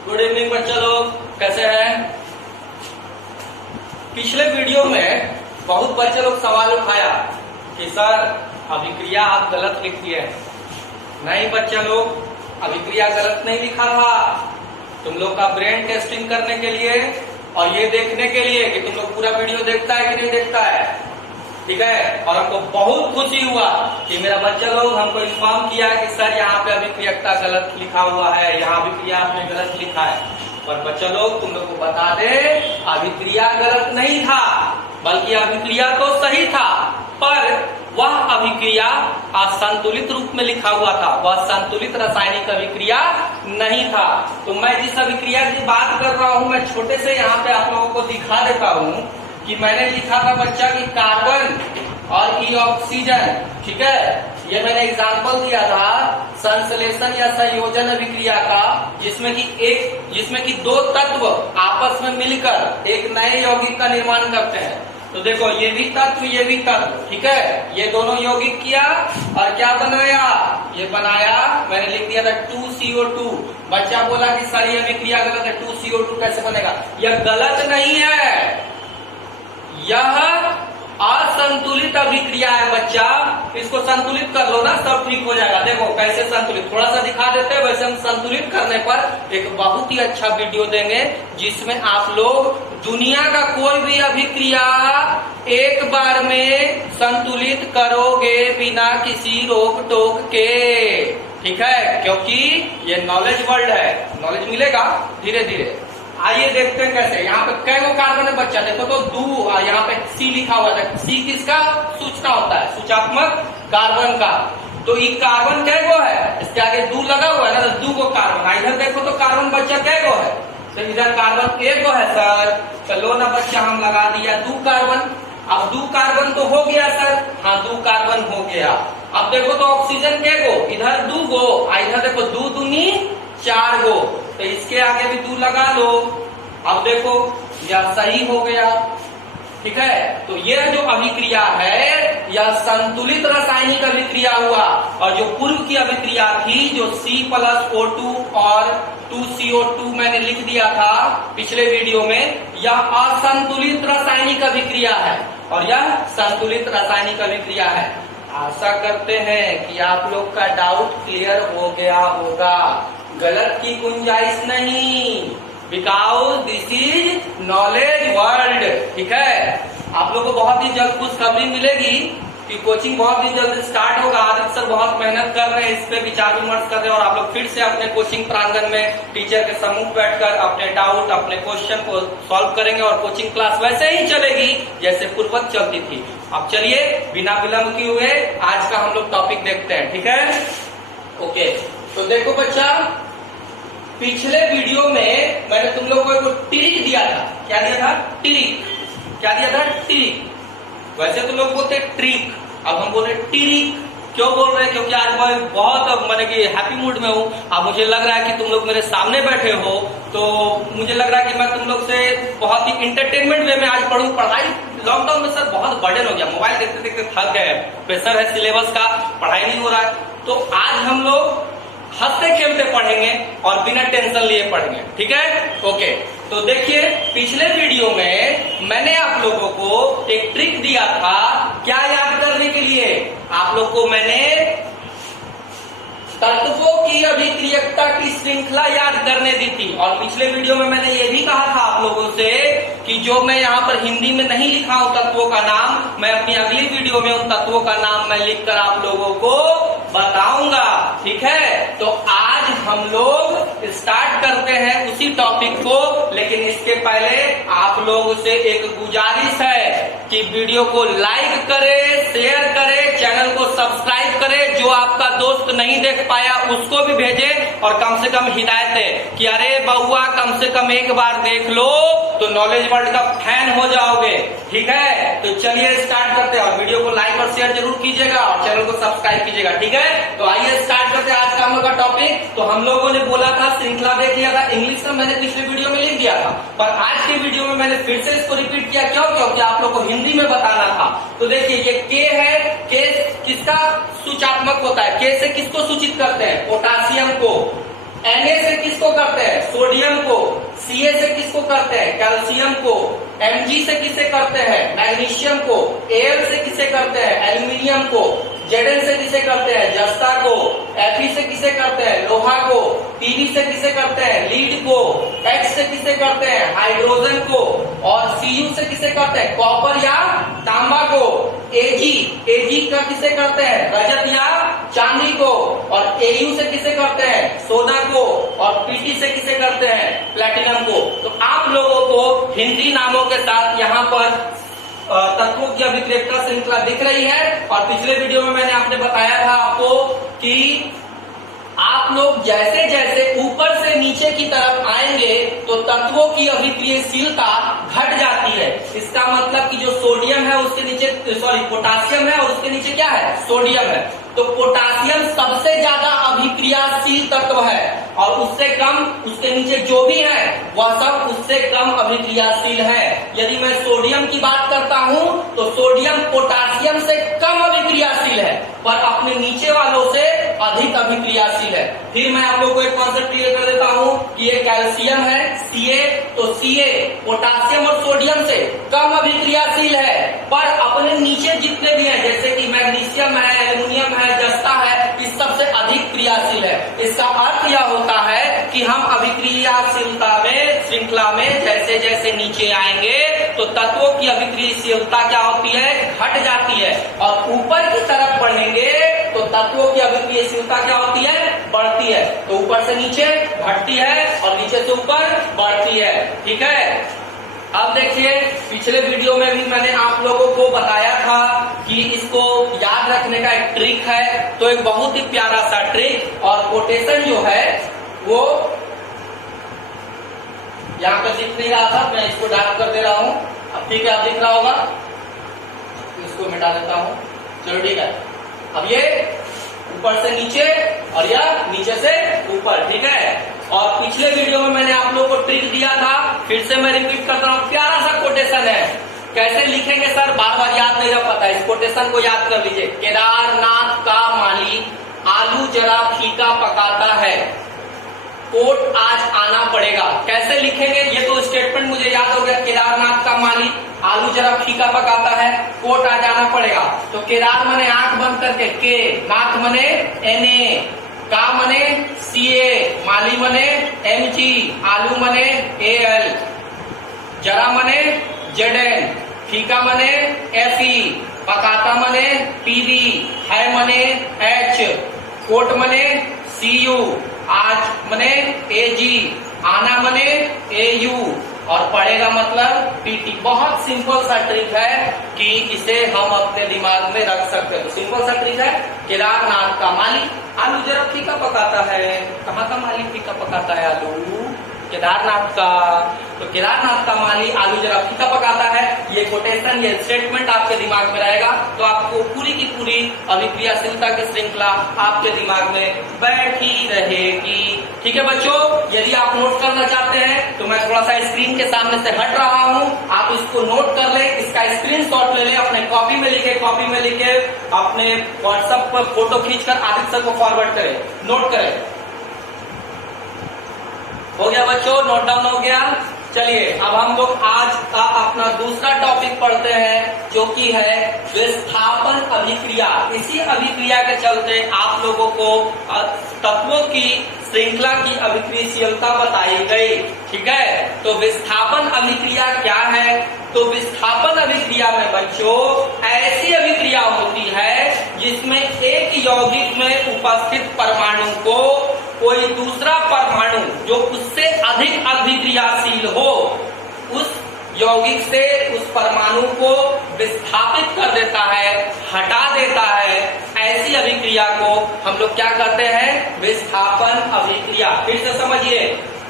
Good evening बच्चा लोग, कैसे हैं? पिछले वीडियो में बहुत बच्चे लोग सवाल उठाया कि सर अभिक्रिया आप गलत लिख दिए। नहीं बच्चा लोग, अभिक्रिया गलत नहीं लिखा था। तुम लोग का ब्रेन टेस्टिंग करने के लिए और ये देखने के लिए कि तुम लोग पूरा वीडियो देखता है कि नहीं देखता है, ठीक है। और हमको बहुत खुशी हुआ कि मेरा बच्चा लोग हमको इन्फॉर्म किया कि सर यहाँ पे अभिक्रियकता गलत लिखा हुआ है, यहाँ अभिक्रिया आपने गलत लिखा है। पर बच्चा लोग तुम लोग को बता दे, अभिक्रिया गलत नहीं था, बल्कि अभिक्रिया तो सही था, पर वह अभिक्रिया असंतुलित रूप में लिखा हुआ था। वह संतुलित रासायनिक अभिक्रिया नहीं था। तो मैं जिस अभिक्रिया की बात कर रहा हूँ, मैं छोटे से यहाँ पे आप लोगों को दिखा देता हूँ कि मैंने लिखा था बच्चा की कार्बन और ई ऑक्सीजन, ठीक है। ये मैंने एग्जाम्पल दिया था संश्लेषण या संयोजन अभिक्रिया का, जिसमें कि दो तत्व आपस में मिलकर एक नए यौगिक का निर्माण करते हैं। तो देखो, ये भी तत्व, ठीक है। ये दोनों यौगिक किया और क्या बनाया? ये बनाया, मैंने लिख दिया था 2CO2। बच्चा बोला कि सर ये अभिक्रिया गलत है, 2CO2 कैसे बनेगा? यह गलत नहीं है, यह असंतुलित अभिक्रिया है बच्चा। इसको संतुलित कर लो ना, सब ठीक हो जाएगा। देखो कैसे संतुलित, थोड़ा सा दिखा देते हैं। वैसे हम संतुलित करने पर एक बहुत ही अच्छा वीडियो देंगे, जिसमें आप लोग दुनिया का कोई भी अभिक्रिया एक बार में संतुलित करोगे बिना किसी रोक टोक के, ठीक है। क्योंकि ये नॉलेज वर्ल्ड है, नॉलेज मिलेगा धीरे धीरे। आइए देखते हैं कैसे। यहाँ पे कै गो कार्बन है बच्चा? देखो तो दो, यहाँ पे C लिखा हुआ था। C किसका सूचना होता है? सूचकात्मक कार्बन का। तो ये कार्बन कै गो है? इसके आगे दो लगा हुआ है ना, तो दो गो कार्बन। इधर देखो तो कार्बन बच्चा कै गो है? तो इधर कार्बन एक गो है सर। चलो ना बच्चा, हम लगा दिया दो कार्बन। अब दो कार्बन तो हो गया सर, हाँ दो कार्बन हो गया। अब देखो तो ऑक्सीजन कै गो? इधर दो गो, इधर देखो दो दूनी 4 गो, तो इसके आगे भी 2 लगा लो। अब देखो यह सही हो गया, ठीक है। तो यह जो अभिक्रिया है, यह संतुलित रासायनिक अभिक्रिया हुआ। और जो पूर्व की अभिक्रिया थी, जो C+O2 और 2CO2 मैंने लिख दिया था पिछले वीडियो में, यह असंतुलित रासायनिक अभिक्रिया है और यह संतुलित रासायनिक अभिक्रिया है। आशा करते हैं कि आप लोग का डाउट क्लियर हो गया होगा। गलत की गुंजाइश नहीं, because this is knowledge world, ठीक है। आप लोग को बहुत ही जल्द खुशखबरी मिलेगी कि कोचिंग बहुत ही जल्द स्टार्ट होगा। आदित्य सर बहुत मेहनत कर रहे हैं, इस पे विचार विमर्श कर रहे हैं और आप लोग फिर से अपने कोचिंग प्रांगण में टीचर के सम्मुख बैठकर अपने डाउट, अपने क्वेश्चन को सॉल्व करेंगे और कोचिंग क्लास वैसे ही चलेगी जैसे पूर्ववत चलती थी। अब चलिए बिना विलंब किए हुए आज का हम लोग टॉपिक देखते हैं, ठीक है। ओके, तो देखो बच्चा, पिछले वीडियो में मैंने तुम लोगों को एक ट्रिक दिया था। क्या दिया था? ट्रिक। क्या दिया था? ट्रिक। वैसे तो लोग बोलते ट्रिक, अब हम बोले ट्रिक। क्यों बोल रहे हैं? क्योंकि आज मैं बहुत मैंने कि हैप्पी मूड में हूँ। अब मुझे लग रहा है कि तुम लोग मेरे सामने बैठे हो, तो मुझे लग रहा है कि मैं तुम लोग से बहुत ही इंटरटेनमेंट वे में आज पढ़ूं। पढ़ाई लॉकडाउन में सर बहुत बर्डन हो गया, मोबाइल देखते देखते थक गए, प्रेशर है सिलेबस का, पढ़ाई नहीं हो रहा है। तो आज हम लोग हंसते खेलते पढ़ेंगे और बिना टेंशन लिए पढ़ेंगे, ठीक है। ओके, तो देखिए पिछले वीडियो में मैंने आप लोगों को एक ट्रिक दिया था। क्या याद करने के लिए? आप लोग को मैंने तत्वों की अभिक्रियकता की श्रृंखला याद करने दी थी। और पिछले वीडियो में मैंने ये भी कहा था आप लोगों से कि जो मैं यहाँ पर हिंदी में नहीं लिखा हूं तत्वों का नाम, मैं अपनी अगली वीडियो में उन तत्वों का नाम मैं लिखकर आप लोगों को बताऊंगा, ठीक है। तो आज हम लोग स्टार्ट करते हैं उसी टॉपिक को, लेकिन इसके पहले आप लोगों से एक गुजारिश है कि वीडियो को लाइक करें, शेयर करें, चैनल को सब्सक्राइब करें। जो आपका दोस्त नहीं देख पाया उसको भी भेजे और कम से कम हिदायत है कि अरे बउआ कम से कम एक बार देख लो तो नॉलेज वर्ल्ड का फैन हो जाओगे, ठीक है। तो चलिए स्टार्ट करते हैं और वीडियो को लाइक और शेयर जरूर कीजिएगा और चैनल को सब्सक्राइब कीजिएगा, ठीक है। तो आइए स्टार्ट करते हैं आज का हम लोग का टॉपिक। तो हम लोगों ने बोला था श्रृंखला देख लिया था, इंग्लिश का मैंने पिछले वीडियो में लिख दिया था, पर आज के वीडियो में मैंने फिर से इसको रिपीट किया। क्यों? क्योंकि आप लोग को हिंदी में बताना था। तो देखिए ये के है, के किसका सूचकात्मक होता है? के से किसको सूचित करते हैं? पोटासियम को। Na से किसको करते हैं? सोडियम को। Ca से किसको करते हैं? कैल्शियम को। Mg से किसे करते हैं? मैग्नीशियम को। Al से किसे करते हैं? एल्यूमिनियम को। Zn से किसे करते हैं? जस्ता को। Fe से किसे करते हैं? लोहा को। Pb से किसे करते हैं? लीड को। H से किसे करते हैं? हाइड्रोजन को। और Cu से किसे करते हैं? कॉपर या तांबा को। Ag का किसे करते हैं? रजत या चांदी को। और Au से किसे करते हैं? सोना को। और Pt से किसे करते हैं? प्लेटिनम को। तो आप लोगों को हिंदी नामों के साथ यहाँ पर तत्वों की अभिक्रिया श्रृंखला दिख रही है। और पिछले वीडियो में मैंने आपने बताया था आपको कि आप लोग जैसे जैसे ऊपर से नीचे की तरफ आएंगे तो तत्वों की अभिक्रियाशीलता घट जाती है। इसका मतलब कि जो सोडियम है उसके नीचे पोटासियम है और उसके नीचे क्या है? सोडियम है। तो पोटासियम सबसे ज्यादा अभिक्रियाशील तत्व है और उससे कम उसके नीचे जो भी है वह सब उससे कम अभिक्रियाशील है। यदि मैं सोडियम की बात करता हूं तो सोडियम पोटासियम से कम अभिक्रियाशील है पर अपने नीचे वालों से अधिक अभिक्रियाशील है। फिर मैं आप लोगों को एक कॉन्सेप्ट क्लियर कर देता हूं कि ये कैल्शियम है Ca, तो Ca पोटासियम और सोडियम से कम अभिक्रियाशील है पर अपने नीचे जितने भी हैं जैसे कि मैग्नीशियम है, एल्यूमिनियम है, जस्ता है, इस सबसे अधिक क्रियाशील है। इसका अर्थ यह होता है कि हम अभिक्रियाशीलता में श्रृंखला में जैसे जैसे नीचे आएंगे तो तत्वों की अभिक्रियाशीलता क्या होती है? घट जाती है। और ऊपर की तरफ बढ़ेंगे तो तत्वों की अभिक्रियाशीलता क्या होती है? बढ़ती है। तो ऊपर से नीचे घटती है और नीचे से ऊपर बढ़ती है। ठीक है। अब देखिए पिछले वीडियो में भी मैंने आप लोगों को बताया था कि इसको याद रखने का एक ट्रिक है। तो एक बहुत ही प्यारा सा ट्रिक और कोटेशन जो है वो यहाँ पे दिख नहीं रहा था, मैं इसको डार्क कर दे रहा हूँ। अब ठीक है, अब दिख रहा होगा, इसको मिटा देता हूँ। चलो ठीक है। अब ये ऊपर से नीचे और यह नीचे से ऊपर। ठीक है। और पिछले वीडियो में मैंने आप लोगों को ट्रिक दिया था, फिर से मैं रिपीट करता हूँ। प्यारा सा कोटेशन है, कैसे लिखेंगे सर? बार बार याद नहीं रह पाता, इस कोटेशन को याद कर लीजिए। केदारनाथ का माली आलू जरा फीका पकाता है, कोट आज आना पड़ेगा। कैसे लिखेंगे? ये तो स्टेटमेंट मुझे याद हो गया। केदारनाथ का माली आलू जरा फीका पकाता है, कोट आज आना पड़ेगा। तो केदार मने आंख बंद करके के, नाथ मने Na, का मने Ca, माली मने Mg, आलू मने Al, जरा मने Zn, फीका मने Fe, पकाता मने Pb, है मने H, कोट मने Cu, आज मने Ag, आना मने Au और पड़ेगा मतलब Pt। बहुत सिंपल सा ट्रिक है कि इसे हम अपने दिमाग में रख सकते हैं। तो सिंपल सा ट्रिक है, केदारनाथ का माली आलू जरा फीका पकाता है। कहाँ का माली फीका पकाता है? आलू केदारनाथ का। तो केदारनाथ का माली आलू जरा फीका पकाता है। ये कोटेशन, ये स्टेटमेंट आपके दिमाग में रहेगा तो आपको पूरी की पूरी अभिक्रियाशीलता की श्रृंखला आपके दिमाग में बैठी रहेगी। ठीक है बच्चों, यदि आप नोट करना चाहते हैं तो मैं थोड़ा सा स्क्रीन के सामने से हट रहा हूँ, आप इसको नोट कर ले, इसका स्क्रीनशॉट ले ले, अपने कॉपी में लिखे अपने व्हाट्सएप पर फोटो खींचकर आदित्य सर को फॉरवर्ड करें, नोट करें। हो गया बच्चों, नोट डाउन हो गया। चलिए अब हम लोग आज का अपना दूसरा टॉपिक पढ़ते हैं जो कि है विस्थापन अभिक्रिया। इसी अभिक्रिया के चलते आप लोगों को तत्वों की श्रृंखला की अभिक्रियाशीलता बताई गई। ठीक है। तो विस्थापन अभिक्रिया क्या है? तो विस्थापन अभिक्रिया में बच्चों ऐसी अभिक्रिया होती है जिसमें एक यौगिक में उपस्थित परमाणु को कोई दूसरा परमाणु जो उससे अधिक अभिक्रियाशील हो उस यौगिक से उस परमाणु को विस्थापित कर देता है, हटा देता है। ऐसी अभिक्रिया को हम लोग क्या कहते हैं? विस्थापन अभिक्रिया। फिर से समझिए,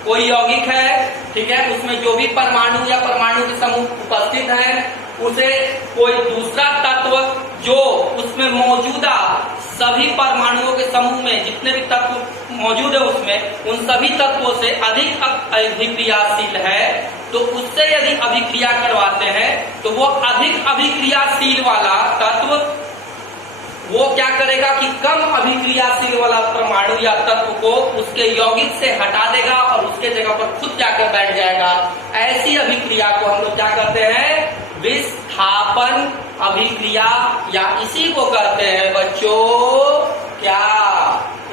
कोई यौगिक है, ठीक है, उसमें जो भी परमाणु या परमाणु के समूह उपस्थित है उसे कोई दूसरा तत्व जो उसमें मौजूदा सभी परमाणुओं के समूह में जितने भी तत्व मौजूद है उसमें उन सभी तत्वों से अधिक अभिक्रियाशील है तो उससे यदि अभिक्रिया करवाते हैं तो वो अधिक अभिक्रियाशील वाला तत्व वो क्या करेगा कि कम अभिक्रियाशील वाला परमाणु या तत्व को उसके यौगिक से हटा देगा और उसके जगह पर खुद जाकर बैठ जाएगा। ऐसी अभिक्रिया को हम लोग क्या करते हैं, विस्थापन अभिक्रिया, या इसी को कहते हैं बच्चों क्या,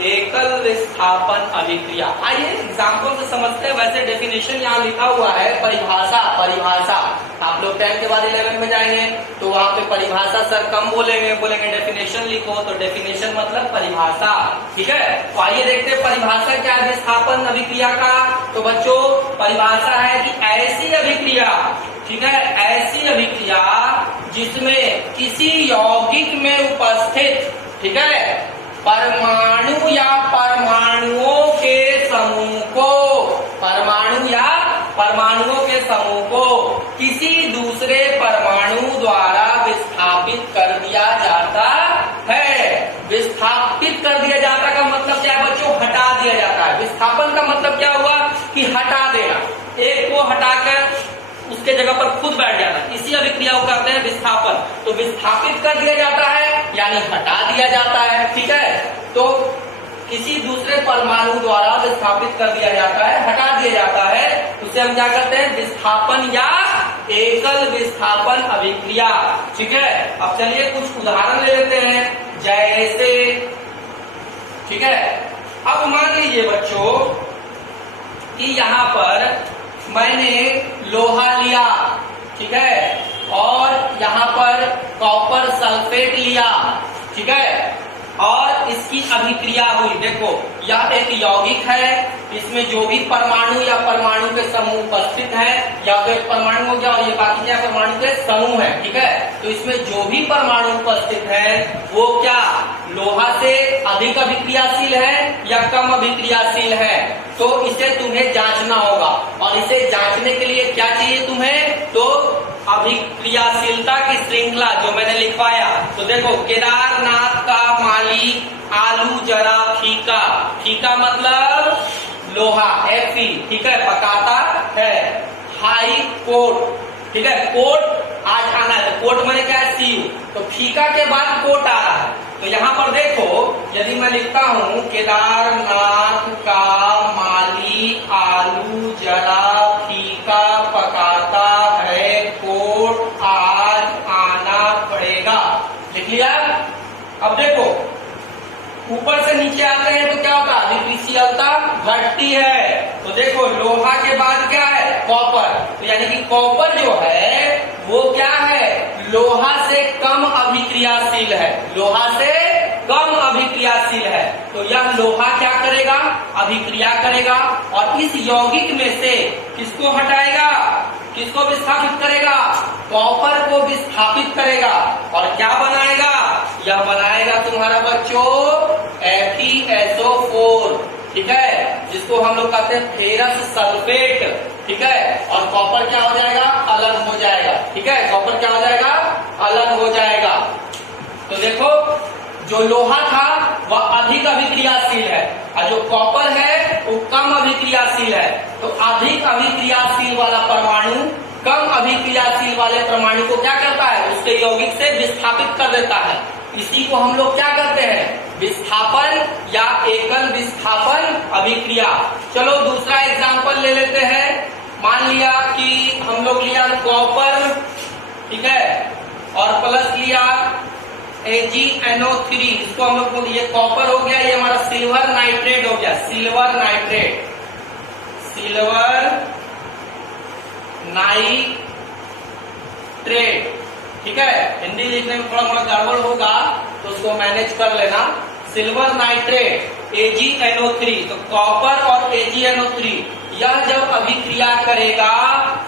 एकल विस्थापन अभिक्रिया। आइए एग्जाम्पल से समझते हैं। वैसे डेफिनेशन यहाँ लिखा हुआ है, परिभाषा। आप लोग 10 के बाद 11 में जाएंगे तो वहां पे परिभाषा सर कम बोलेंगे डेफिनेशन लिखो, तो डेफिनेशन मतलब परिभाषा, ठीक है। तो आइए देखते हैं परिभाषा क्या है विस्थापन अभिक्रिया का। तो बच्चों परिभाषा है कि ऐसी अभिक्रिया, ठीक है, ऐसी अभिक्रिया जिसमें किसी यौगिक में उपस्थित, ठीक है, परमाणु या परमाणुओं के समूह को, परमाणु या परमाणुओं के समूह को किसी दूसरे परमाणु द्वारा विस्थापित कर दिया जाता है। विस्थापित कर दिया जाता का मतलब क्या है बच्चों, हटा दिया जाता है। विस्थापन का मतलब क्या हुआ कि हटा देना, एक को हटाकर उसके जगह पर खुद बैठ जाना, इसी अभिक्रिया को कहते हैं विस्थापन। तो विस्थापित कर दिया जाता है यानी हटा दिया जाता है, ठीक है। तो किसी दूसरे परमाणु द्वारा विस्थापित कर दिया जाता है, हटा दिया जाता है, उसे हम क्या करते हैं, विस्थापन या एकल विस्थापन अभिक्रिया, ठीक है। अब चलिए कुछ उदाहरण ले लेते हैं, जैसे, ठीक है। अब मान लीजिए बच्चों कि यहाँ पर मैंने लोहा लिया, ठीक है, और यहाँ पर कॉपर सल्फेट लिया, ठीक है, और इसकी अभिक्रिया हुई। देखो यह एक यौगिक है, इसमें जो भी परमाणु या परमाणु के समूह उपस्थित है, या तो एक परमाणु हो गया और ये बाकी क्या परमाणु के समूह है, ठीक है। तो इसमें जो भी परमाणु उपस्थित है वो क्या लोहा से अधिक अभिक्रियाशील है या कम अभिक्रियाशील है, तो इसे तुम्हें जांचना होगा। और इसे जांचने के लिए क्या चाहिए तुम्हें, तो अभिक्रियाशीलता की श्रृंखला जो मैंने लिखवाया। तो देखो केदारनाथ का माली आलू जरा फीका, फीका मतलब लोहा Fe, ठीक है, पकाता है। हाई कोट, ठीक है, कोट आज आना है, तो कोट मैंने क्या है सीव, तो फीका के बाद कोट आ रहा है। तो यहाँ पर देखो यदि मैं लिखता हूँ केदारनाथ का माली आलू जरा फीका पकाता है, कोट आज आना पड़ेगा, लिख लिया। अब देखो ऊपर से नीचे आते हैं तो क्या होता है, अभिक्रियाशीलता घटती है। तो देखो लोहा के बाद क्या है, कॉपर, तो यानी कि कॉपर जो है वो क्या है, लोहा से कम अभिक्रियाशील है, लोहा से कम अभिक्रियाशील है। तो यह लोहा क्या करेगा, अभिक्रिया करेगा और इस यौगिक में से किसको हटाएगा, किसको विस्थापित करेगा, कॉपर को विस्थापित करेगा और क्या बनाएगा, यह बनाएगा तुम्हारा बच्चों FeSO4, ठीक है, जिसको हम लोग कहते हैं फेरस सल्फेट, ठीक है। और कॉपर क्या हो जाएगा, अलग हो जाएगा, ठीक है, कॉपर क्या हो जाएगा, अलग हो जाएगा। तो देखो जो लोहा था वह अधिक अभिक्रियाशील है और जो कॉपर है वो कम अभिक्रियाशील है। तो अधिक अभिक्रियाशील वाला परमाणु कम अभिक्रियाशील वाले परमाणु को क्या करता है, उसके यौगिक से विस्थापित कर देता है। इसी को हम लोग क्या करते हैं, विस्थापन या एकल विस्थापन अभिक्रिया। चलो दूसरा एग्जांपल ले लेते हैं। मान लिया कि हम लोग लिया कॉपर, ठीक है, और प्लस लिया AgNO3, इसको हम लोग ये कॉपर हो गया, ये हमारा सिल्वर नाइट्रेट हो गया, सिल्वर नाइट्रेट, सिल्वर नाइट्रेट, ठीक है। हिंदी लिखने में थोड़ा मोड़ा गड़बड़ होगा तो उसको मैनेज कर लेना। सिल्वर नाइट्रेट AgNO3, तो कॉपर और AgNO3 यह जब अभिक्रिया करेगा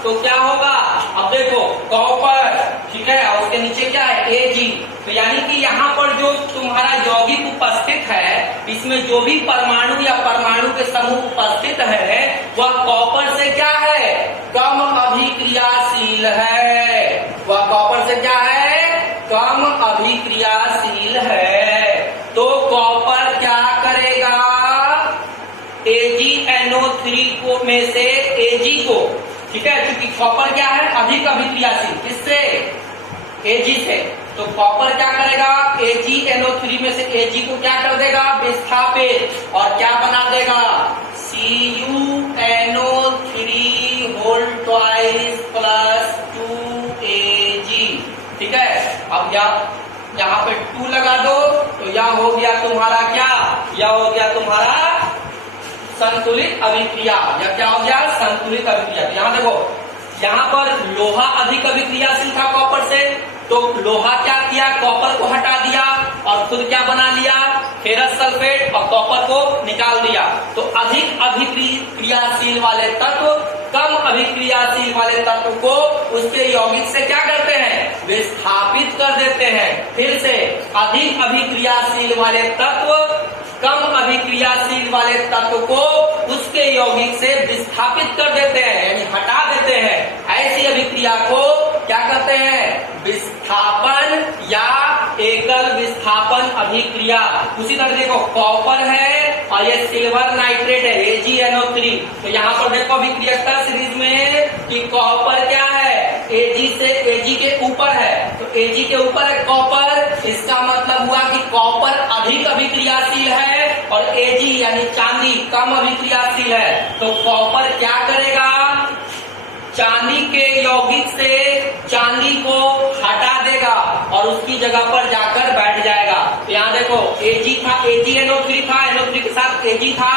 तो क्या होगा, अब देखो कॉपर, ठीक है, और उसके नीचे क्या है Ag, तो यानी कि यहाँ पर जो तुम्हारा यौगिक उपस्थित है इसमें जो भी परमाणु या परमाणु के समूह उपस्थित है वह कॉपर से क्या है, कम अभिक्रियाशील है, वह कॉपर से क्या है, कम अभिक्रियाशील है। तो कॉपर क्या करेगा, AgNO3 को में से Ag को, ठीक है, क्योंकि कॉपर क्या है, अधिक अभिक्रियाशील, किससे, Ag से, तो कॉपर क्या करेगा, AgNO3 में से Ag को क्या कर देगा, विस्थापित, और क्या बना देगा, CuNO3 whole twice plus 2Ag। ठीक है, अब यहाँ पे 2 लगा दो, तो यह हो गया तुम्हारा क्या, यह हो गया तुम्हारा संतुलित अभिक्रिया। या क्या हो गया, संतुलित अभिक्रिया। तो यहाँ देखो, यहाँ पर लोहा अधिक अभिक्रियाशील था कॉपर से, तो लोहा क्या किया, कॉपर को हटा दिया और खुद क्या बना लिया, फेरस सल्फेट, और कॉपर को निकाल दिया। तो अधिक अभिक्रियाशील वाले तत्व कम अभिक्रियाशील वाले तत्व को उसके यौगिक से क्या करते हैं, विस्थापित कर देते हैं। फिर से, अधिक अभिक्रियाशील वाले तत्व कम अभिक्रियाशील वाले तत्व को उसके यौगिक से विस्थापित कर देते हैं, यानी हटा देते हैं। ऐसी अभिक्रिया को क्या कहते हैं, विस्थापन या एकल विस्थापन अभिक्रिया। उसी तरह देखो, कॉपर है और ये सिल्वर नाइट्रेट है, AgNO3। तो यहाँ पर देखो अभिक्रिया सीरीज में कि कॉपर क्या है, Ag के ऊपर है, तो Ag के ऊपर है कॉपर। इसका मतलब हुआ कि कॉपर अधिक अभिक्रियाशील है और Ag यानी चांदी कम अभिक्रियाशील है। तो कॉपर क्या करेगा, चांदी के यौगिक से चांदी को हटा देगा और उसकी जगह पर जाकर बैठ जाएगा। तो यहाँ देखो, Ag था, AgNO3 था, NO3 के साथ Ag था,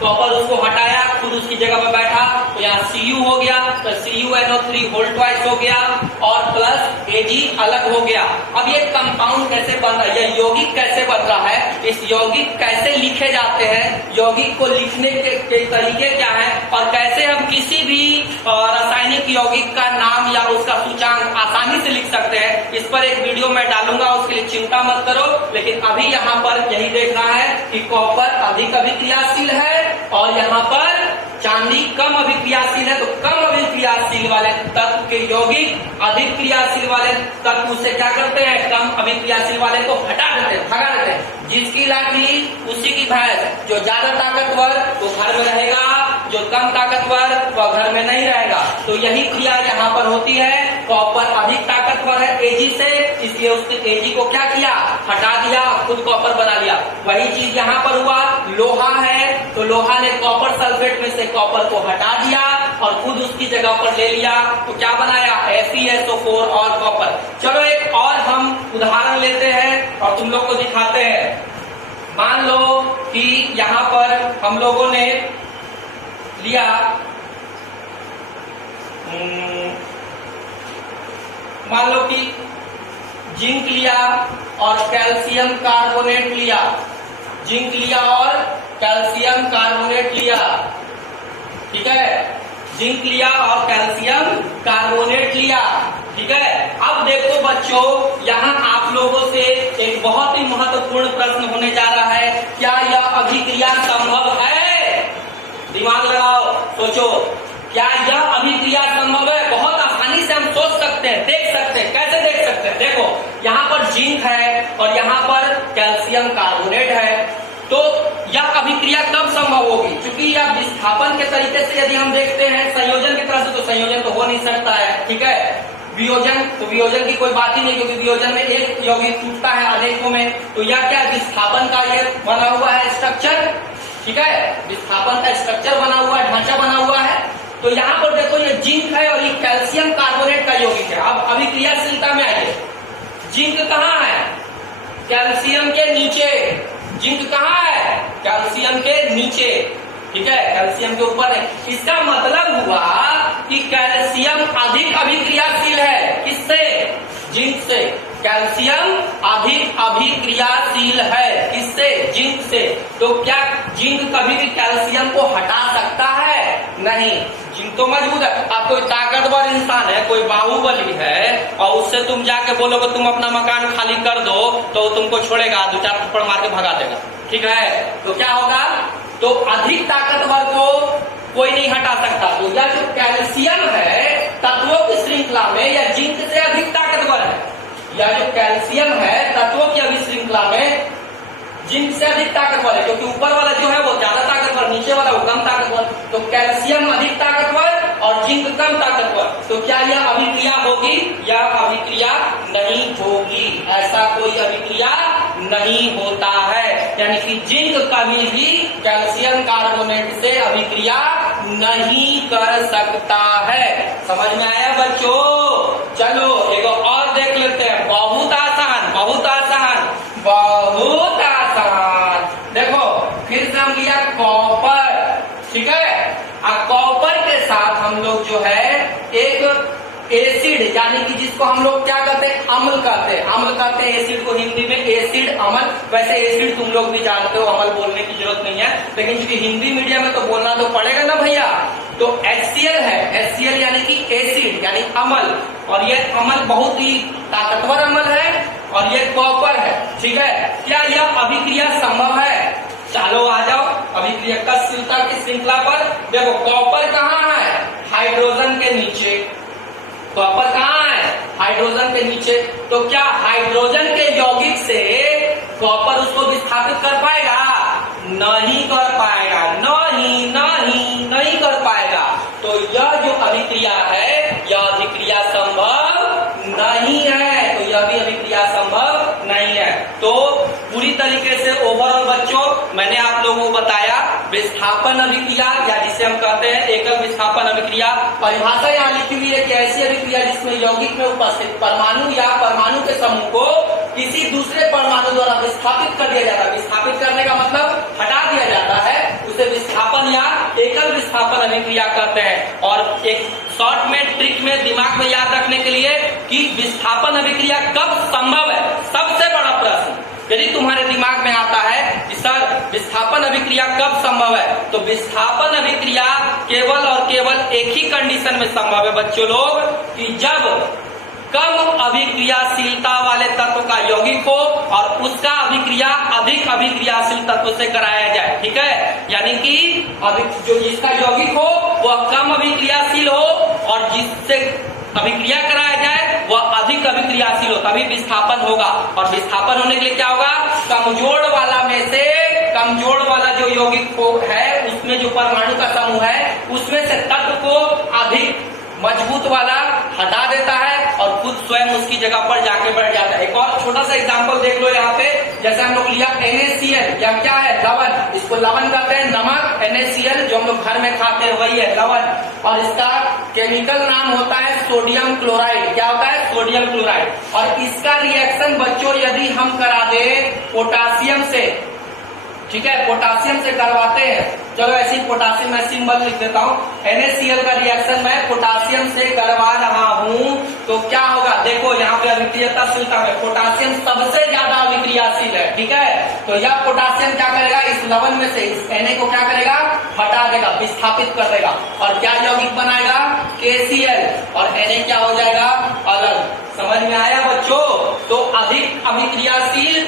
कॉपर उसको हटाया, खुद उसकी जगह पर बैठा, तो यहाँ Cu हो गया, तो CuNO3 होल ट्वाइस हो गया और प्लस Ag अलग हो गया। अब ये कंपाउंड कैसे बन रहा है, यह यौगिक कैसे बन रहा है, इस यौगिक कैसे लिखे जाते हैं, यौगिक को लिखने के तरीके क्या है, और कैसे हम किसी भी रासायनिक यौगिक का नाम या उसका सूचांक आसानी से लिख सकते हैं, इस पर एक वीडियो मैं डालूंगा, उसके लिए चिंता मत करो। लेकिन अभी यहाँ पर यही देखना है कि कॉपर अधिक अभिक्रियाशील है और यहाँ पर चांदी कम अभिक्रियाशील है। तो कम अभिक्रियाशील वाले तत्व के यौगिक अधिक क्रियाशील वाले तत्व से क्या करते हैं, कम अभिक्रियाशील वाले को हटा देते हैं, भगा देते हैं। जिसकी लाठी उसी की भैंस, जो ज्यादा ताकतवर वो घर में रहेगा, जो कम ताकतवर वह घर में नहीं रहेगा। तो यही क्रिया यहाँ पर होती है। कॉपर अधिक ताकतवर है Ag से, इसलिए उसने Ag को क्या किया, हटा दिया, खुद कॉपर बना लिया। वही चीज यहाँ पर हुआ, लोहा है तो लोहा ने कॉपर सल्फेट में से कॉपर को हटा दिया और खुद उसकी जगह पर ले लिया, तो क्या बनाया, FeSO4 और कॉपर। चलो एक और हम उदाहरण लेते हैं और तुम लोग को दिखाते हैं। मान लो कि यहाँ पर हम लोगों ने लिया मान लो कि जिंक लिया और कैल्शियम कार्बोनेट लिया, जिंक लिया और कैल्शियम कार्बोनेट लिया, ठीक है, जिंक लिया और कैल्शियम कार्बोनेट लिया, ठीक है। अब देखो बच्चों, यहाँ आप लोगों से एक बहुत ही महत्वपूर्ण प्रश्न होने जा रहा है, क्या यह अभिक्रिया संभव है? दिमाग लगाओ, सोचो, क्या यह अभिक्रिया संभव है? बहुत आसानी से हम सोच सकते हैं, देख सकते हैं। कैसे देख सकते हैं? देखो, यहाँ पर जिंक है और यहाँ पर कैल्शियम कार्बोनेट है, तो यह अभिक्रिया कब संभव होगी? क्योंकि यह विस्थापन के तरीके से यदि हम देखते हैं संयोजन की तरह से, तो संयोजन तो हो नहीं सकता है, ठीक है। वियोजन, तो वियोजन की कोई बात ही नहीं, क्योंकि वियोजन में एक यौगिक टूटता है अनेकों में। तो यह क्या, विस्थापन का ये बना हुआ है स्ट्रक्चर, ठीक है, विस्थापन का स्ट्रक्चर बना हुआ है, ढांचा बना हुआ है। तो यहाँ पर देखो, ये जिंक है और ये कैल्शियम कार्बोनेट का यौगिक है। अब अभिक्रियाशीलता में आइए, जिंक कहाँ है? कैल्शियम के नीचे। जिंक कहाँ है? कैल्शियम के नीचे, ठीक है, कैल्शियम के ऊपर है। इसका मतलब हुआ कि कैल्शियम अधिक अभिक्रियाशील है, किससे? जिंक से। कैल्शियम अधिक अभिक्रियाशील है, किससे? जिंक से। तो क्या जिंक कभी भी कैल्शियम को हटा सकता है? नहीं, जिंक तो मजबूत है। अब कोई ताकतवर इंसान है, कोई बाहुबली है, और उससे तुम जाके बोलोगे तुम अपना मकान खाली कर दो, तो तुमको छोड़ेगा, 2-4 थप्पड़ मार के भगा देगा, ठीक है। तो क्या होगा, तो अधिक ताकतवर को कोई नहीं हटा सकता। तो यह जो कैल्शियम है तत्वों की श्रृंखला में यह जिंक से अधिक ताकतवर है। यह जो कैल्शियम है तत्वों की अभी श्रृंखला में जिंक से अधिक ताकतवर है, क्योंकि ऊपर वाला जो है वो ज्यादा ताकतवर, नीचे वाला वो कम ताकतवर। तो कैल्शियम अधिक ताकतवर और जिंक कम ताकतवर। तो क्या यह अभिक्रिया हो होगी? यह अभिक्रिया नहीं होगी, ऐसा कोई अभिक्रिया नहीं होता है। यानी कि जिंक कभी भी कैल्शियम कार्बोनेट से अभिक्रिया नहीं कर सकता है। समझ में आया बच्चों? चलो एक और देख लेते हैं, बहुत आसान, बहुत आसान, बहुत आसान। देखो फिर से हम लिया कॉपर, ठीक है। कॉपर के साथ हम लोग जो है एक एसिड, यानी कि जिसको हम लोग क्या कहते हैं, अम्ल कहते हैं, अम्ल कहते हैं एसिड को हिंदी में, एसिड अम्ल। वैसे एसिड तुम लोग भी जानते हो, अम्ल बोलने की जरूरत नहीं है, लेकिन क्योंकि हिंदी मीडियम में तो बोलना तो पड़ेगा ना भैया। तो HCl है, HCl यानी कि एसिड यानी अम्ल, और ये अम्ल बहुत ही ताकतवर अम्ल है, और ये कॉपर है, ठीक है। क्या यह अभिक्रिया संभव है? चलो आ जाओ अभिक्रियकशीलता की श्रृंखला पर। देखो कॉपर कहाँ है? हाइड्रोजन के नीचे। कॉपर कहाँ है? हाइड्रोजन के नीचे। तो क्या हाइड्रोजन के यौगिक से कॉपर उसको विस्थापित कर पाएगा? नहीं कर पाएगा, नहीं नहीं नहीं कर पाएगा। तो यह जो अभिक्रिया है, यह अभिक्रिया संभव नहीं है, तो यह भी अभिक्रिया संभव नहीं है। तो पूरी तरीके से ओवरऑल बच्चों मैंने आप लोगों को बताया विस्थापन अभिक्रिया, या जिसे हम कहते हैं एकल विस्थापन अभिक्रिया। परिभाषा यहाँ लिखी हुई है कि ऐसी अभिक्रिया जिसमें यौगिक में उपस्थित परमाणु या परमाणु के समूह को किसी दूसरे परमाणु द्वारा विस्थापित कर दिया जाता है। विस्थापित करने का मतलब हटा दिया जाता है, उसे विस्थापन या एकल विस्थापन अभिक्रिया कहते हैं। और एक शॉर्ट में ट्रिक में दिमाग में याद रखने के लिए कि विस्थापन अभिक्रिया कब संभव है, सबसे बड़ा प्रश्न यदि तुम्हारे दिमाग में आता है कि सर विस्थापन अभिक्रिया कब संभव है, तो विस्थापन अभिक्रिया केवल और केवल एक ही कंडीशन में संभव है बच्चों लोग, कि जब कम अभिक्रियाशीलता वाले तत्व का यौगिक हो और उसका अभिक्रिया अधिक अभिक्रियाशील तत्व से कराया जाए, ठीक है। यानी कि जो जिसका यौगिक हो वह कम अभिक्रियाशील हो और जिससे अभिक्रिया कराया जाए वह अधिक अभिक्रियाशील हो, तभी विस्थापन होगा। और विस्थापन होने के लिए क्या होगा? कमजोर वाला में से कमजोर वाला जो यौगिक है उसमें जो परमाणु का समूह है उसमें से तत्व को अधिक मजबूत वाला हटा देता है और खुद स्वयं उसकी जगह पर जाके बैठ जाता है। एक और छोटा सा एग्जांपल देख लो यहाँ पे, जैसे हम लोग लिया NaCl, या क्या है? लवण। इसको लवण कहते हैं, नमक। NaCl जो हम लोग घर में खाते हैं वही है लवण, और इसका केमिकल नाम होता है सोडियम क्लोराइड। क्या होता है? Sodium chloride. और इसका रिएक्शन बच्चों यदि हम करा दे पोटासियम से, ठीक है, पोटासियम से करवाते हैं, चलो ऐसी पोटासियम मैं सिंबल लिख देता हूँ, NaCl का रिएक्शन मैं पोटासियम से करवा रहा हूँ, तो क्या होगा? देखो यहाँ पे अभिक्रियाशीलता में पोटासियम सबसे ज्यादा अभिक्रियाशील है, ठीक है। तो यह पोटासियम क्या करेगा? इस लवण में से इस Na को क्या करेगा? हटा देगा, विस्थापित कर देगा, और क्या यौगिक बनाएगा? KCl, और Na क्या हो जाएगा? अलग। समझ में आया बच्चों? तो अधिक अभिक्रियाशील